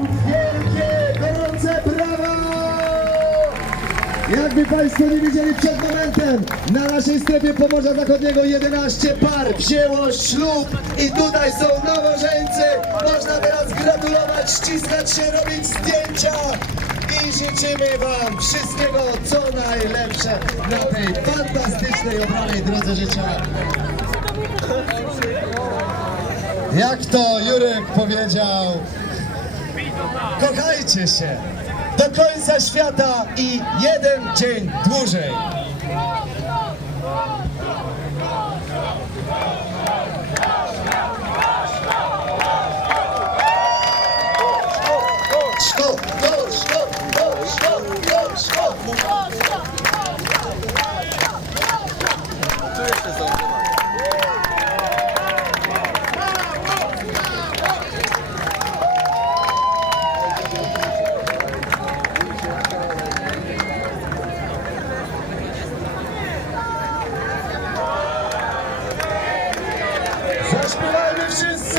Wielkie, gorące brawa! Jakby Państwo nie widzieli przed momentem, na naszej strefie Pomorza Zachodniego 11 par wzięło ślub i tutaj są nowożeńcy. Można teraz gratulować, ściskać się, robić zdjęcia i życzymy Wam wszystkiego, co najlepsze na tej fantastycznej, obranej drodze życia. Jak to Jurek powiedział, Kochajcie się do końca świata i jeden dzień dłużej. Szkół, szkół, szkół, szkół, szkół, szkół. Saçmalar Efşin.